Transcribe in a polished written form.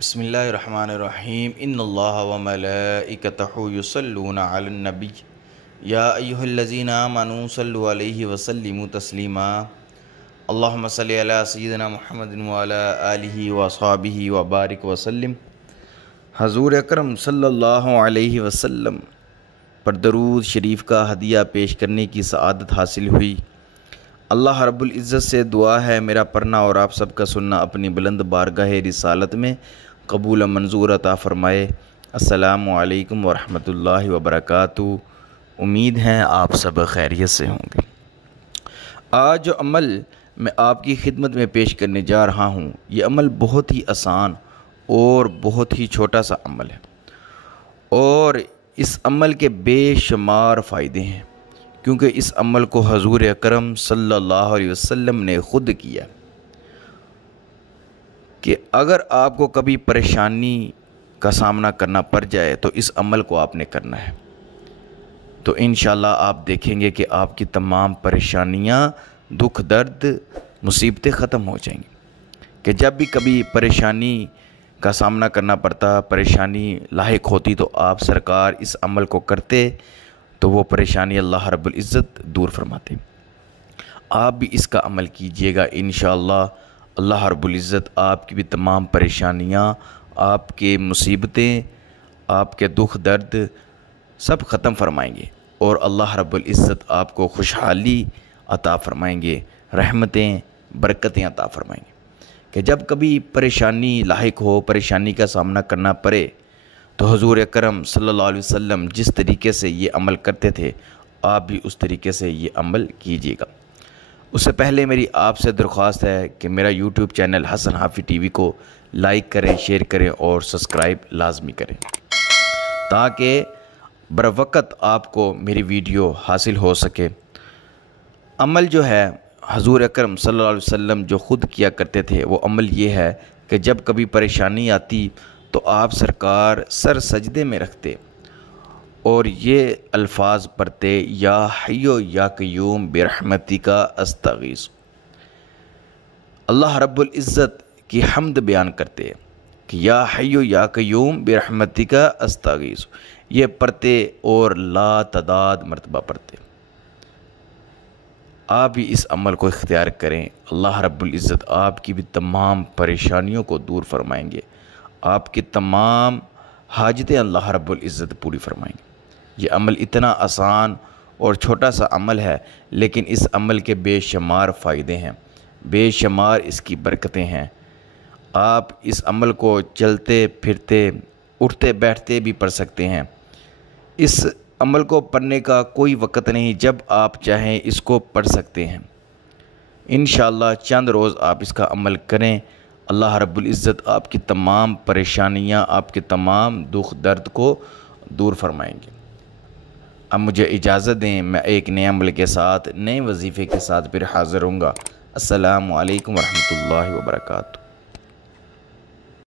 بسم اللہ الرحمن الرحیم ان اللہ وملائکتہ یصلون علی النبی یا ایہا الذین آمنوا صلوا علیہ وسلموا تسلیما اللہم صلی علی سیدنا محمد وعلی آلہ واصحابہ وبارک وسلم۔ حضور اکرم صلی اللہ علیہ وسلم پر درود شریف کا ہدیہ پیش کرنے کی سعادت حاصل ہوئی۔ اللہ رب العزت سے دعا ہے میرا پڑھنا اور آپ سب کا سننا اپنی بلند بارگاہ رسالت میں قبول منظور عطا فرمائے۔ السلام علیکم ورحمۃ اللہ وبرکاتہ۔ امید ہے آپ سب خیریت سے ہوں گے۔ آج جو عمل میں آپ کی خدمت میں پیش کرنے جا رہا ہوں، یہ عمل بہت ہی آسان اور بہت ہی چھوٹا سا عمل ہے، اور اس عمل کے بے شمار فائدے ہیں، کیونکہ اس عمل کو حضور اکرم صلی اللہ علیہ وسلم نے خود کیا کہ اگر آپ کو کبھی پریشانی کا سامنا کرنا پڑ جائے تو اس عمل کو آپ نے کرنا ہے، تو انشاءاللہ آپ دیکھیں گے کہ آپ کی تمام پریشانیاں، دکھ درد، مصیبتیں ختم ہو جائیں گی۔ کہ جب بھی کبھی پریشانی کا سامنا کرنا پڑتا، پریشانی لاحق ہوتی، تو آپ سرکار اس عمل کو کرتے تو وہ پریشانی اللہ رب العزت دور فرماتے۔ آپ بھی اس کا عمل کیجئے گا، انشاءاللہ اللہ رب العزت آپ کی بھی تمام پریشانیاں، آپ کے مصیبتیں، آپ کے دکھ درد سب ختم فرمائیں گے، اور اللہ رب العزت آپ کو خوشحالی عطا فرمائیں گے، رحمتیں، برکتیں عطا فرمائیں گے۔ کہ جب کبھی پریشانی لاحق ہو، پریشانی کا سامنا کرنا پڑے، تو حضور اکرم صلی اللہ علیہ وسلم جس طریقے سے یہ عمل کرتے تھے، آپ بھی اس طریقے سے یہ عمل کیجیے گا۔ اس سے پہلے میری آپ سے درخواست ہے کہ میرا یوٹیوب چینل حسن حافظ ٹی وی کو لائک کریں، شیئر کریں اور سبسکرائب لازمی کریں، تاکہ بروقت آپ کو میری ویڈیو حاصل ہو سکے۔ عمل جو ہے حضور اکرم صلی اللہ علیہ وسلم جو خود کیا کرتے تھے، وہ عمل یہ ہے کہ جب کبھی پریشانی آتی تو آپ سرکار سر سجدے میں رکھتے اور یہ الفاظ پڑھتے، یا حیو یا قیوم برحمتک استغیث۔ اللہ رب العزت کی حمد بیان کرتے کہ یا حیو یا قیوم برحمتک استغیث، یہ پڑھتے اور لا تعداد مرتبہ پڑھتے۔ آپ بھی اس عمل کو اختیار کریں، اللہ رب العزت آپ کی بھی تمام پریشانیوں کو دور فرمائیں گے، آپ کی تمام حاجتیں اللہ رب العزت پوری فرمائیں گے۔ یہ عمل اتنا آسان اور چھوٹا سا عمل ہے، لیکن اس عمل کے بے شمار فائدے ہیں، بے شمار اس کی برکتیں ہیں۔ آپ اس عمل کو چلتے پھرتے، اٹھتے بیٹھتے بھی پڑھ سکتے ہیں۔ اس عمل کو پڑھنے کا کوئی وقت نہیں، جب آپ چاہیں اس کو پڑھ سکتے ہیں۔ انشاءاللہ چند روز آپ اس کا عمل کریں، اللہ رب العزت آپ کی تمام پریشانیاں، آپ کے تمام دکھ درد کو دور فرمائیں گے۔ اب مجھے اجازت دیں، میں ایک نئے عمل کے ساتھ، نئے وظیفے کے ساتھ پھر حاضر ہوں گا۔ السلام علیکم ورحمۃ اللہ وبرکاتہ۔